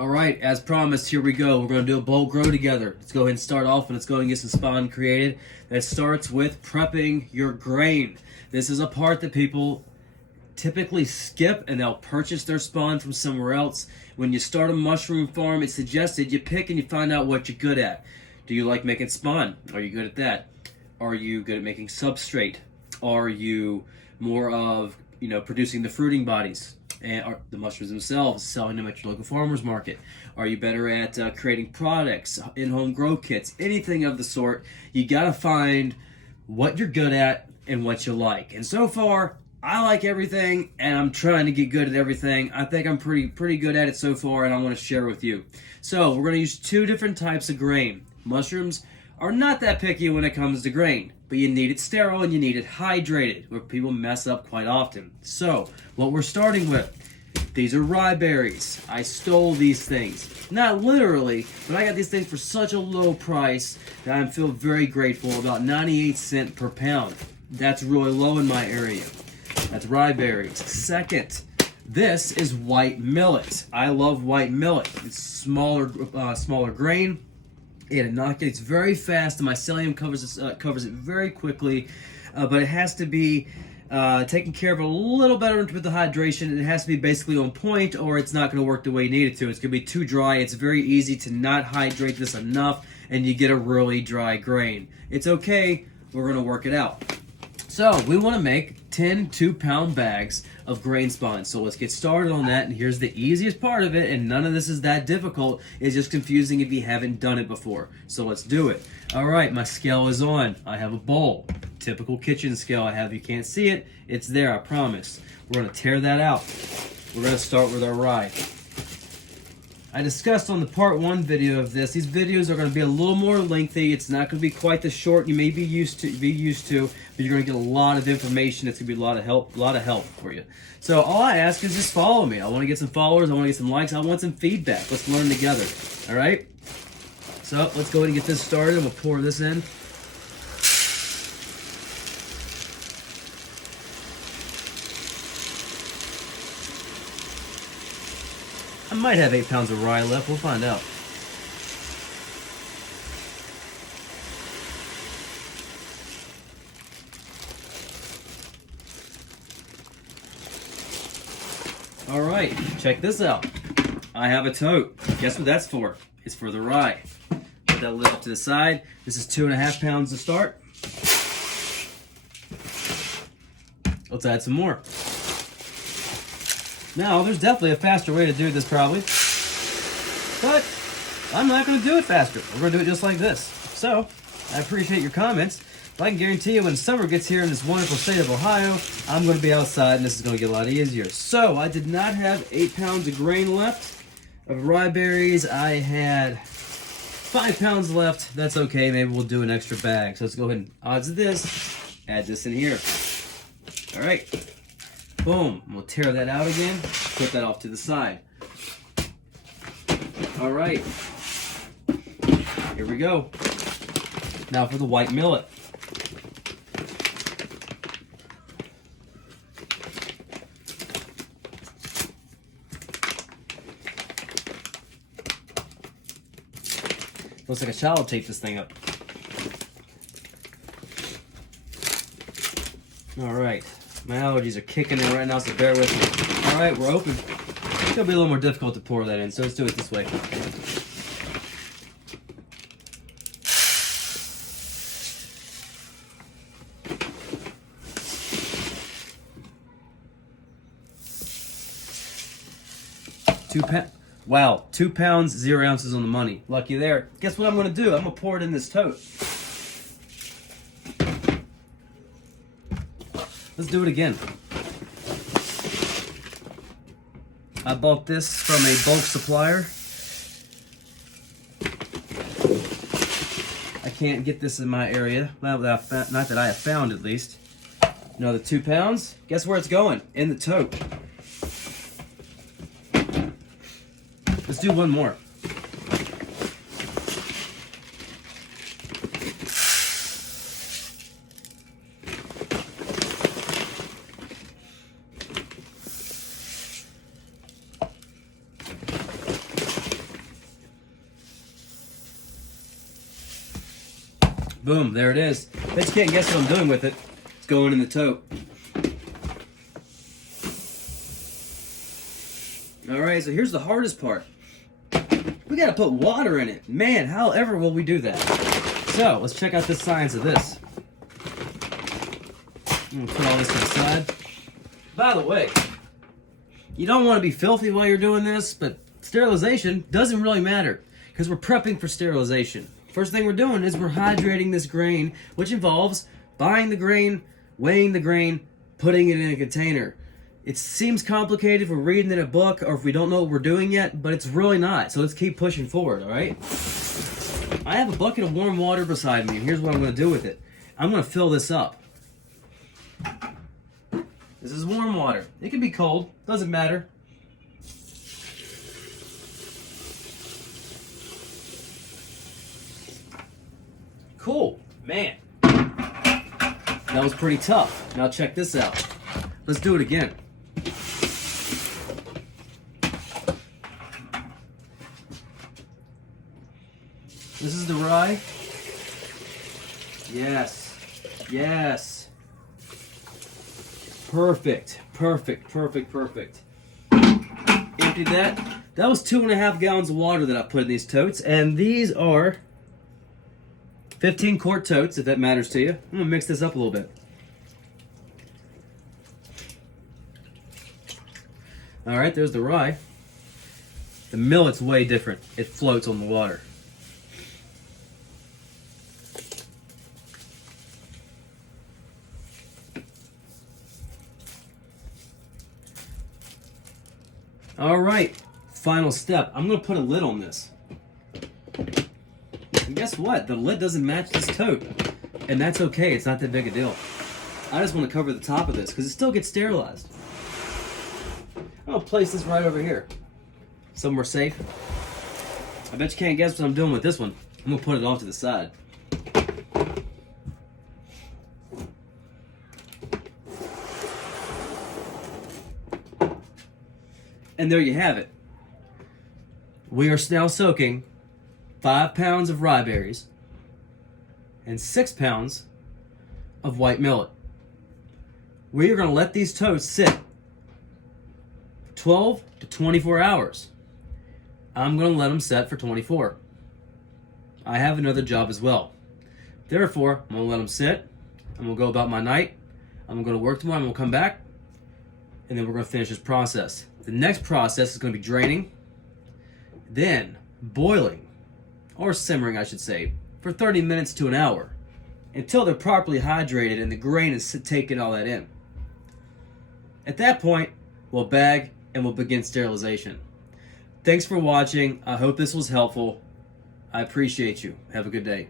All right, as promised, here we go. We're going to do a bulk grow together. Let's go ahead and start off, and let's go ahead and get some spawn created. That starts with prepping your grain. This is a part that people typically skip, and they'll purchase their spawn from somewhere else. When you start a mushroom farm, it's suggested you pick and you find out what you're good at. Do you like making spawn? Are you good at that? Are you good at making substrate? Are you more of, producing the fruiting bodies? And are the mushrooms themselves, selling them at your local farmer's market? Are you better at creating products, in-home grow kits, anything of the sort? You gotta find what you're good at and what you like. And so far, I like everything, and I'm trying to get good at everything. I think I'm pretty good at it so far, and I want to share with you. So we're going to use two different types of grain. Mushrooms are not that picky when it comes to grain, but you need it sterile and you need it hydrated, where people mess up quite often. So what we're starting with, these are rye berries. I stole these things. Not literally, but I got these things for such a low price that I feel very grateful, about 98 cents per pound. That's really low in my area. That's rye berries. Second, this is white millet. I love white millet. It's smaller grain. It inoculates very fast. The mycelium covers it very quickly, but it has to be taken care of a little better with the hydration. It has to be basically on point, or it's not going to work the way you need it to. It's going to be too dry. It's very easy to not hydrate this enough, and you get a really dry grain. It's okay. We're going to work it out. So we want to make 10 2-pound bags of grain spawn. So let's get started on that. And here's the easiest part of it, and none of this is that difficult. It's just confusing if you haven't done it before. So let's do it. All right, my scale is on. I have a bowl. Typical kitchen scale I have. You can't see it. It's there, I promise. We're going to tear that out. We're going to start with our rye. I discussed on the part 1 video of this, these videos are going to be a little more lengthy. It's not going to be quite the short you may be used to, but you're going to get a lot of information. It's going to be a lot of help for you. So all I ask is just follow me. I want to get some followers. I want to get some likes. I want some feedback. Let's learn together. All right? So let's go ahead and get this started. We'll pour this in. I might have 8 pounds of rye left. We'll find out. All right, check this out. I have a tote. Guess what that's for? It's for the rye. Put that lid up to the side. This is 2.5 pounds to start. Let's add some more. Now, there's definitely a faster way to do this probably, but I'm not going to do it faster. We're going to do it just like this. So, I appreciate your comments, but I can guarantee you when summer gets here in this wonderful state of Ohio, I'm going to be outside and this is going to get a lot easier. So, I did not have 8 pounds of grain left of rye berries. I had 5 pounds left. That's okay. Maybe we'll do an extra bag. So, let's go ahead and odds this, add this in here. All right. Boom. We'll tear that out again. Put that off to the side. All right. Here we go. Now for the white millet. Looks like a shallow tape this thing up. All right. My allergies are kicking in right now, so bear with me. All right, we're open. It's gonna be a little more difficult to pour that in, so let's do it this way. Wow, 2 pounds, 0 ounces on the money. Lucky there. Guess what I'm gonna do? I'm gonna pour it in this tote. Let's do it again. I bought this from a bulk supplier. I can't get this in my area. Not that I have found, at least. Another 2 pounds. Guess where it's going? In the tote. Let's do one more. Boom, there it is. Bet you can't guess what I'm doing with it. It's going in the tote. Alright, so here's the hardest part. We gotta put water in it. Man, however will we do that? So, let's check out the science of this. I'm gonna put all this to the side. By the way, you don't want to be filthy while you're doing this, but sterilization doesn't really matter because we're prepping for sterilization. First thing we're doing is we're hydrating this grain, which involves buying the grain, weighing the grain, putting it in a container. It seems complicated if we're reading in a book or if we don't know what we're doing yet, but it's really not. So let's keep pushing forward, all right? I have a bucket of warm water beside me, and here's what I'm going to do with it. I'm going to fill this up. This is warm water. It can be cold, doesn't matter. Cool, man. That was pretty tough. Now check this out. Let's do it again. This is the rye. Yes. Yes. Perfect. Perfect. Perfect. Perfect. Emptied that. That was 2.5 gallons of water that I put in these totes, and these are 15 quart totes, if that matters to you. I'm gonna mix this up a little bit. All right, there's the rye. The millet's way different. It floats on the water. All right, final step. I'm gonna put a lid on this. And guess what? The lid doesn't match this tote. And that's okay, it's not that big a deal. I just wanna cover the top of this because it still gets sterilized. I'm gonna place this right over here. Somewhere safe. I bet you can't guess what I'm doing with this one. I'm gonna put it off to the side. And there you have it. We are now soaking 5 pounds of rye berries and 6 pounds of white millet. We are going to let these totes sit 12 to 24 hours. I'm going to let them set for 24. I have another job as well. Therefore, I'm going to let them sit. I'm going to go about my night. I'm going to go to work tomorrow. I'm going to come back. And then we're going to finish this process. The next process is going to be draining, then boiling, or simmering I should say, for 30 minutes to an hour, until they're properly hydrated and the grain is taking all that in. At that point, we'll bag and we'll begin sterilization. Thanks for watching. I hope this was helpful. I appreciate you. Have a good day.